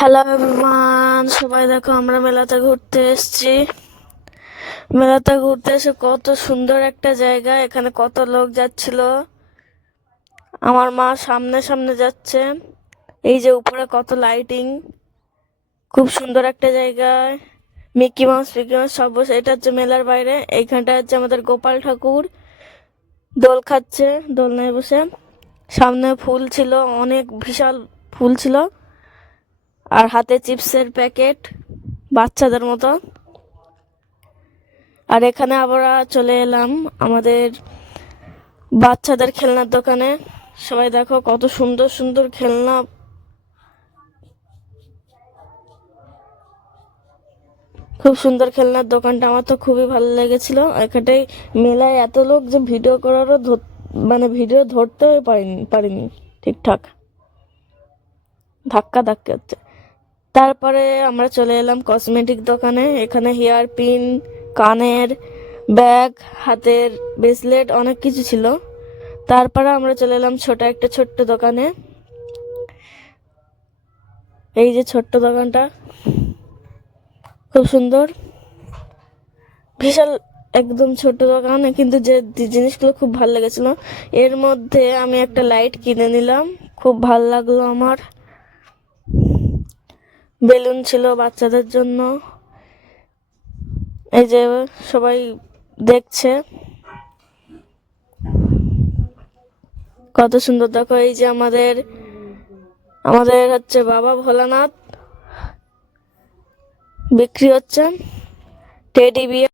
Hello everyone সবাই দেখো, আমরা মেলাতে ঘুরতে এসেছি। মেলাতে ঘুরতে এসে কত সুন্দর একটা জায়গা। এখানে কত লোক যাচ্ছিল। আমার মা সামনে সামনে যাচ্ছে। এই যে উপরে কত লাইটিং খুব সুন্দর একটা জায়গায়। মিকি মাউস মিকি মাউস সব বসে। এটা হচ্ছে মেলার বাইরে। এইখানটা হচ্ছে আমাদের গোপাল ঠাকুর। দোল খাচ্ছে দোল দোলনায় বসে। সামনে ফুল ছিল, অনেক বিশাল ফুল ছিল। আর হাতে চিপসের প্যাকেট বাচ্চাদের মতো। আর এখানে আবার চলে এলাম আমাদের বাচ্চাদের খেলনার দোকানে। সবাই দেখো কত সুন্দর সুন্দর খেলনা। খুব সুন্দর খেলনার দোকানটা, আমার তো খুবই ভালো লেগেছিল। এখানটায় মেলায় এত লোক যে ভিডিও করারও মানে ভিডিও ধরতেও পারিনি পারিনি ঠিকঠাক। ধাক্কা ধাক্কা হচ্ছে। তারপরে আমরা চলে এলাম কসমেটিক দোকানে। এখানে হেয়ার পিন কানের ব্যাগ হাতের ব্রেসলেট অনেক কিছু ছিল। তারপরে আমরা চলে এলাম ছোট একটা ছোট্ট দোকানে। এই যে ছোট্ট দোকানটা, খুব সুন্দর। বিশাল একদম ছোট দোকান, কিন্তু যে জিনিসগুলো খুব ভালো লেগেছিল। এর মধ্যে আমি একটা লাইট কিনে নিলাম। খুব ভালো লাগল আমার। বেলুন ছিল বাচ্চাদের জন্য। এই যে সবাই দেখছে। কত সুন্দর। দেখো এই যে আমাদের আমাদের হচ্ছে বাবা ভোলানাথ। বিক্রি হচ্ছে। Teddy bear